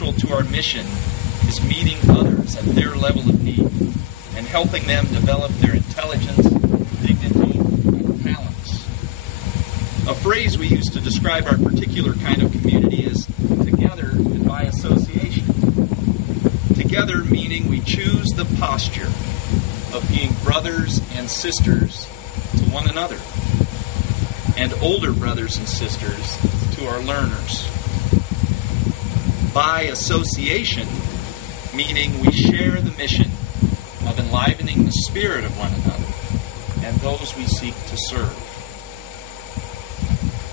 central to our mission is meeting others at their level of need and helping them develop their intelligence, dignity, and talents. A phrase we use to describe our particular kind of community is together and by association. Together meaning we choose the posture of being brothers and sisters to one another, and older brothers and sisters to our learners. By association, meaning we share the mission of enlivening the spirit of one another and those we seek to serve.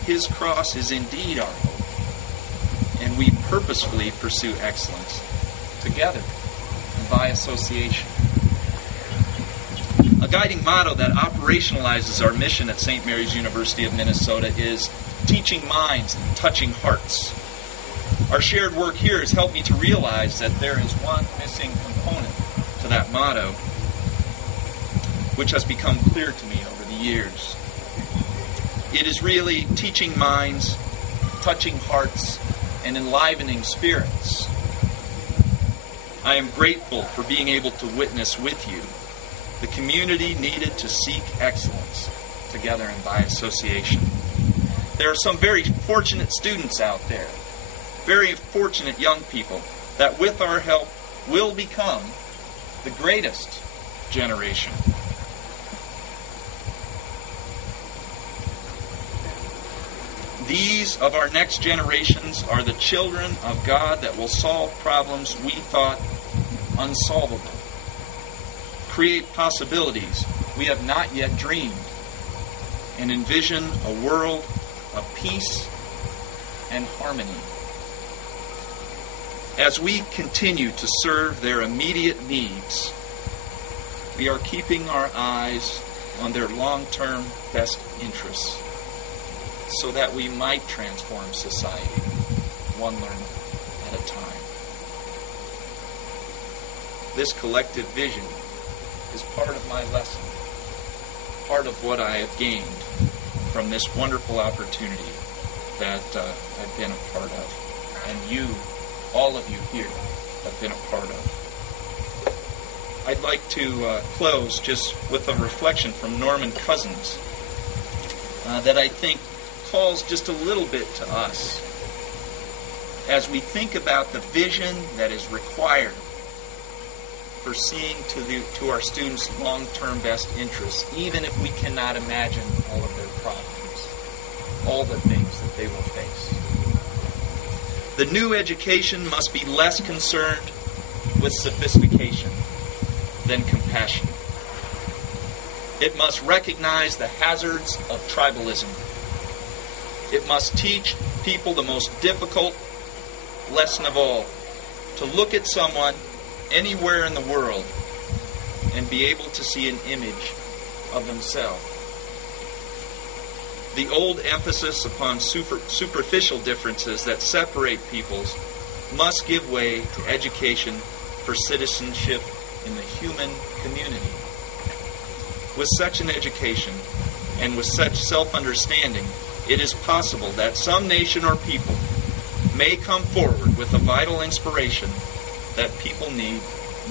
His cross is indeed our hope, and we purposefully pursue excellence together and by association. A guiding motto that operationalizes our mission at St. Mary's University of Minnesota is teaching minds and touching hearts. Our shared work here has helped me to realize that there is one missing component to that motto, which has become clear to me over the years. It is really teaching minds, touching hearts, and enlivening spirits. I am grateful for being able to witness with you the community needed to seek excellence together and by association. There are some very fortunate students out there, very fortunate young people, that with our help will become the greatest generation. These of our next generations are the children of God that will solve problems we thought unsolvable, create possibilities we have not yet dreamed, and envision a world of peace and harmony. As we continue to serve their immediate needs, we are keeping our eyes on their long-term best interests so that we might transform society one learner at a time. This collective vision is part of my lesson, part of what I have gained from this wonderful opportunity that I've been a part of, and you, all of you here, have been a part of. I'd like to close just with a reflection from Norman Cousins that I think calls just a little bit to us as we think about the vision that is required for seeing to our students' long-term best interests, even if we cannot imagine all of their problems, all the things that they will face. The new education must be less concerned with sophistication than compassion. It must recognize the hazards of tribalism. It must teach people the most difficult lesson of all, to look at someone anywhere in the world and be able to see an image of themselves. The old emphasis upon superficial differences that separate peoples must give way to education for citizenship in the human community. With such an education and with such self-understanding, it is possible that some nation or people may come forward with a vital inspiration that people need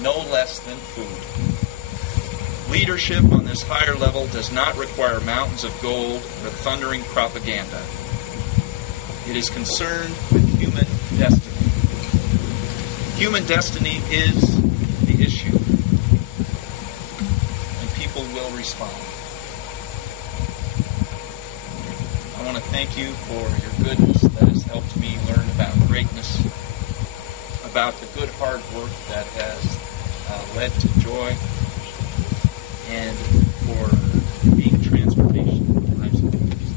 no less than food. Leadership on this higher level does not require mountains of gold or thundering propaganda. It is concerned with human destiny. Human destiny is the issue, and people will respond. I want to thank you for your goodness that has helped me learn about greatness, about the good hard work that has led to joy, and for being a transformation in the lives of others.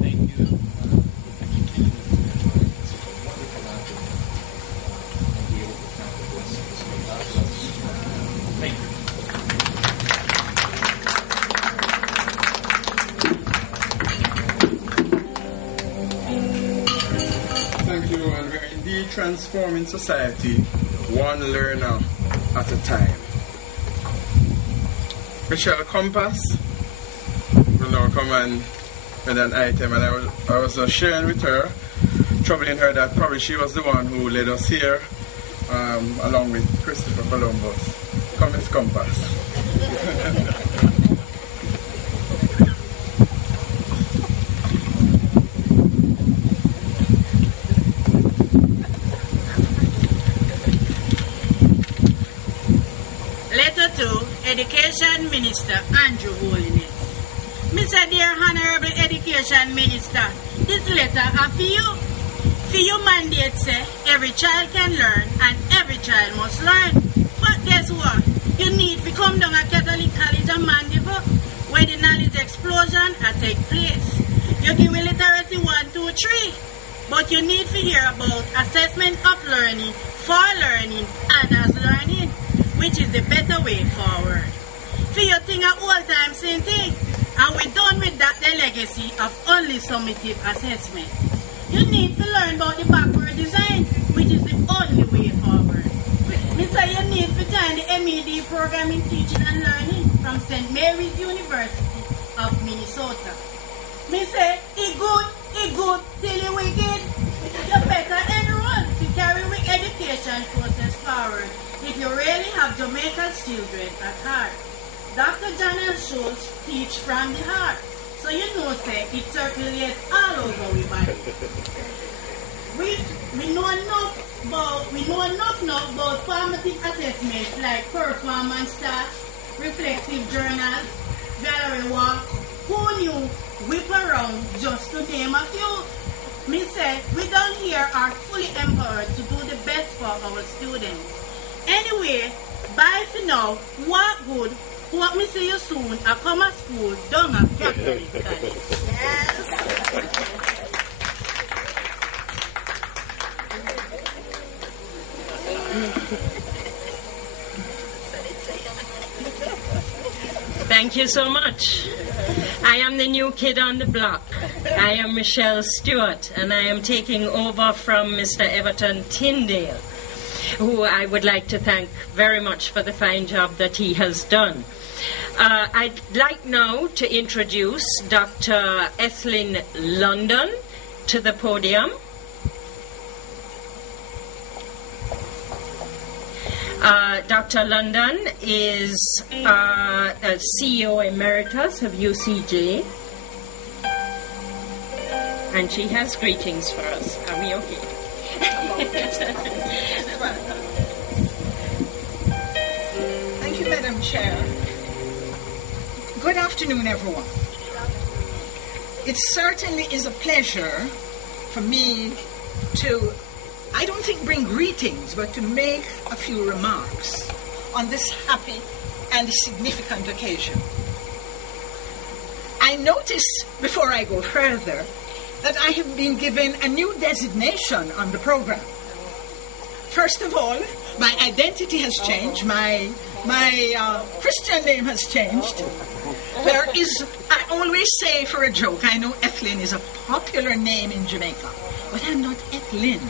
Thank you. I continue to enjoy such a wonderful afternoon and be able to count the blessings. God bless you. Thank you. Thank you, and we're indeed transforming society one learner at a time. Michelle Compass will now come and with an item, and I was sharing with her troubling her that probably she was the one who led us here, along with Christopher Columbus. Compass Compass. Letter to Education Minister Andrew Holiness. Mr. Dear Honorable Education Minister, this letter is for you. For your mandate say every child can learn and every child must learn. But guess what? You need to come down at Catholic College of Mandeville where the knowledge explosion take place. You give literacy 1, 2, 3. But you need to hear about assessment of learning, for learning, and as learning, which is the better way forward. For your thing at all time same thing. And we're done with that the legacy of only summative assessment. You need to learn about the backward design, which is the only way forward. Me say you need to join the MED program in teaching and learning from St. Mary's University of Minnesota. Me say, it good, till you wicked. You better enroll to carry with education process forward if you really have Jamaica's children at heart. Dr. John and Schultz teach from the heart. So you know, say, it circulates all over we body. We know enough now about formative assessments like performance tasks, reflective journals, gallery walk. Who knew whip around, just to name a few? Me say, we down here are fully empowered to do the best for our students. Anyway, bye for now. Walk good. Hope me see you soon. I come to school down at Catholic College. Yes. Thank you so much. I am the new kid on the block. I am Michelle Stewart, and I am taking over from Mr. Everton Tyndale, who I would like to thank very much for the fine job that he has done. I'd like now to introduce Dr. Ethelyn London to the podium. Dr. London is a CEO Emeritus of UCJ, and she has greetings for us. Are we okay? Thank you, Madam Chair. Good afternoon, everyone. It certainly is a pleasure for me to, I don't think bring greetings, but to make a few remarks on this happy and significant occasion. I notice, before I go further, that I have been given a new designation on the program. First of all, my identity has changed. My Christian name has changed. There is, I always say for a joke, I know Ethelyn is a popular name in Jamaica, but I'm not Ethelyn.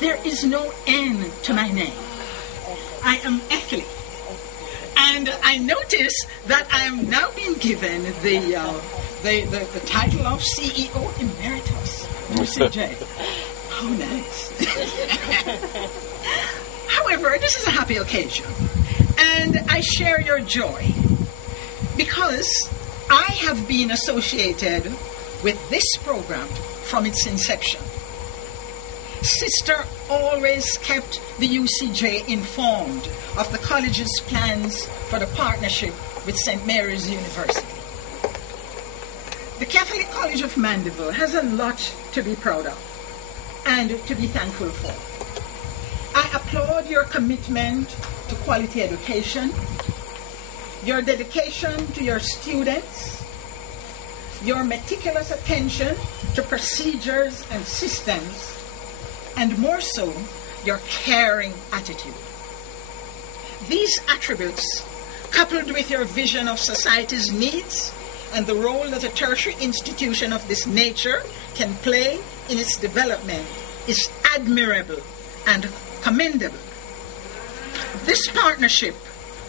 There is no N to my name. I am Ethelyn. And I notice that I am now being given the title of CEO Emeritus, UCJ. How nice. However, this is a happy occasion, and I share your joy because I have been associated with this program from its inception. Sister always kept the UCJ informed of the college's plans for the partnership with St. Mary's University. The Catholic College of Mandeville has a lot to be proud of and to be thankful for. I applaud your commitment to quality education, your dedication to your students, your meticulous attention to procedures and systems, and more so, your caring attitude. These attributes, coupled with your vision of society's needs and the role that a tertiary institution of this nature can play in its development, is admirable and commendable. This partnership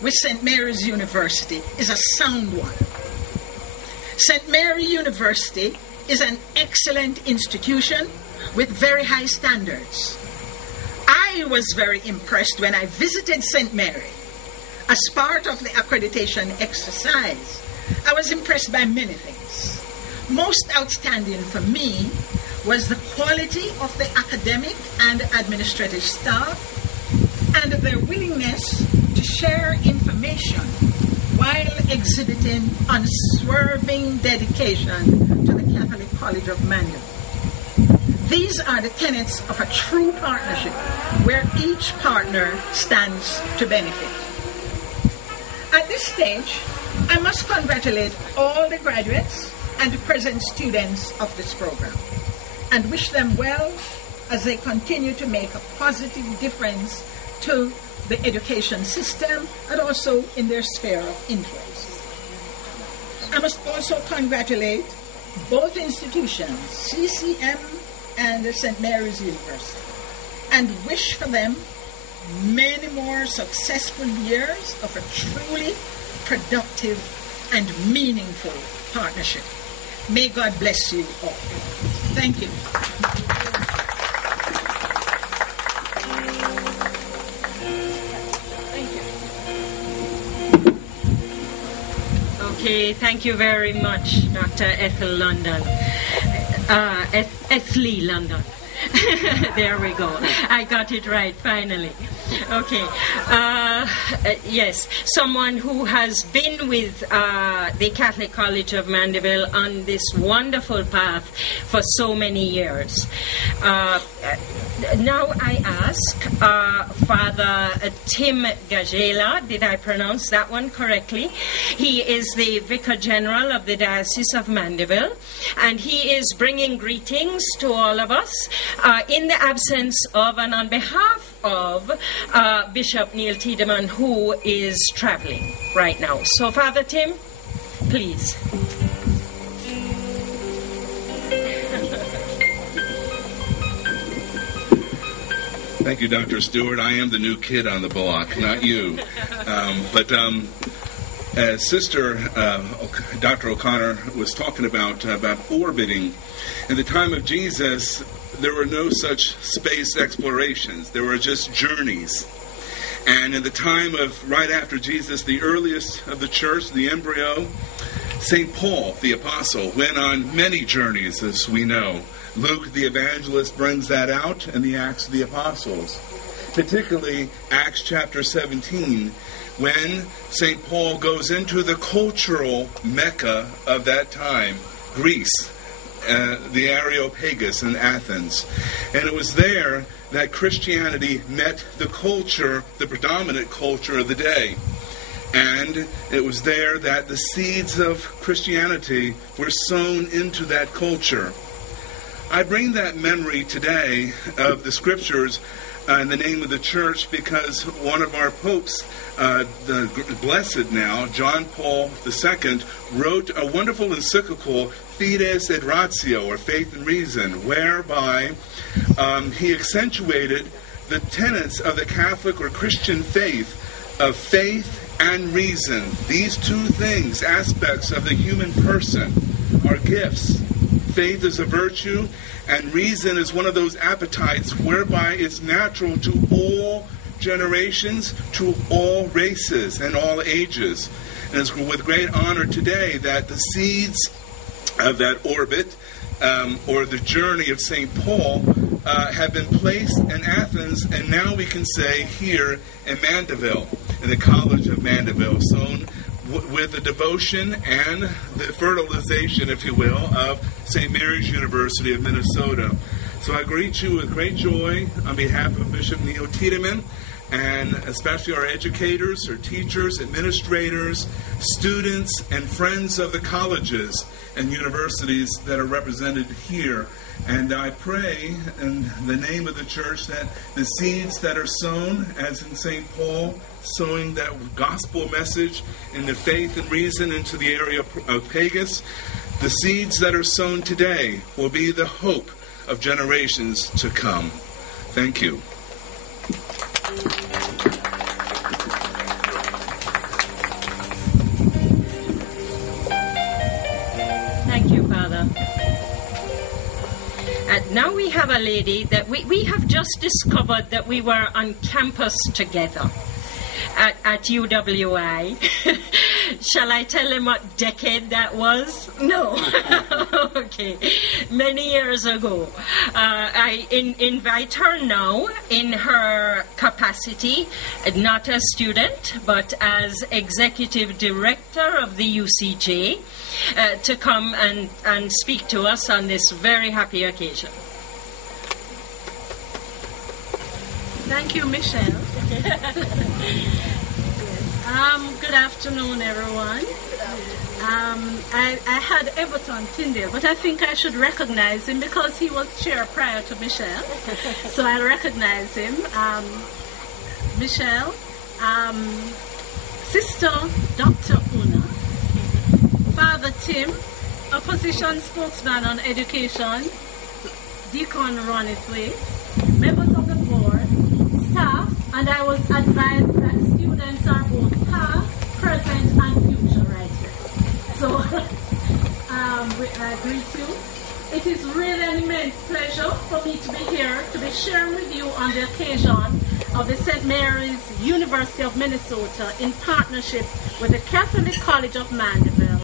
with St. Mary's University is a sound one. St. Mary University is an excellent institution with very high standards. I was very impressed when I visited St. Mary. As part of the accreditation exercise, I was impressed by many things. Most outstanding for me was the quality of the academic and administrative staff and their willingness to share information while exhibiting unswerving dedication to the Catholic College of Mandeville. These are the tenets of a true partnership where each partner stands to benefit. At this stage, I must congratulate all the graduates and the present students of this program and wish them well as they continue to make a positive difference to the education system and also in their sphere of influence. I must also congratulate both institutions, CCM and St. Mary's University, and wish for them many more successful years of a truly productive and meaningful partnership. May God bless you all. Thank you. Okay, thank you very much, Dr. Ethel London. Ethel London. There we go. I got it right, finally. Okay. Yes, someone who has been with the Catholic College of Mandeville on this wonderful path for so many years. Now I ask Father Tim Gajela, did I pronounce that one correctly? He is the Vicar General of the Diocese of Mandeville, and he is bringing greetings to all of us in the absence of and on behalf of Bishop Neil Tiedemann, who is traveling right now. So, Father Tim, please. Thank you, Dr. Stewart. I am the new kid on the block, not you. As Sister Dr. O'Connor was talking about orbiting, in the time of Jesus, there were no such space explorations. There were just journeys. And in the time of, right after Jesus, the earliest of the church, the embryo, St. Paul, the apostle, went on many journeys, as we know. Luke, the evangelist, brings that out in the Acts of the Apostles, particularly Acts chapter 17, when St. Paul goes into the cultural Mecca of that time, Greece, the Areopagus in Athens. And it was there that Christianity met the culture, the predominant culture of the day. And it was there that the seeds of Christianity were sown into that culture. I bring that memory today of the scriptures in the name of the church because one of our popes, the blessed now, John Paul II, wrote a wonderful encyclical, Fides et Ratio, or Faith and Reason, whereby he accentuated the tenets of the Catholic or Christian faith of faith and reason. These two things, aspects of the human person, are gifts. Faith is a virtue, and reason is one of those appetites whereby it's natural to all generations, to all races, and all ages. And it's with great honor today that the seeds of that orbit, or the journey of St. Paul, have been placed in Athens, and now we can say here in Mandeville, in the College of Mandeville, sown with the devotion and the fertilization, if you will, of St. Mary's University of Minnesota. So I greet you with great joy on behalf of Bishop Neil Tiedemann, and especially our educators, our teachers, administrators, students, and friends of the colleges and universities that are represented here. And I pray in the name of the church that the seeds that are sown, as in St. Paul, sowing that gospel message in the faith and reason into the area of Pagus, the seeds that are sown today will be the hope of generations to come. Thank you. Thank you, Father. Now we have a lady that we have just discovered that we were on campus together at UWI. Shall I tell him what decade that was? No. Okay. Many years ago. I invite her now in her capacity, not as student, but as executive director of the UCJ, to come and speak to us on this very happy occasion. Thank you, Michelle. Good afternoon, everyone. I had Everton Tyndale, but I think I should recognize him because he was chair prior to Michelle. So I'll recognize him. Michelle, Sister Dr. Una, Father Tim, Opposition Spokesman on Education, Deacon Ronnie Thwaite, members of the board, staff, and I was advised that students are both past, present, and future right here. So I greet you. It is really an immense pleasure for me to be here to be sharing with you on the occasion of the St. Mary's University of Minnesota in partnership with the Catholic College of Mandeville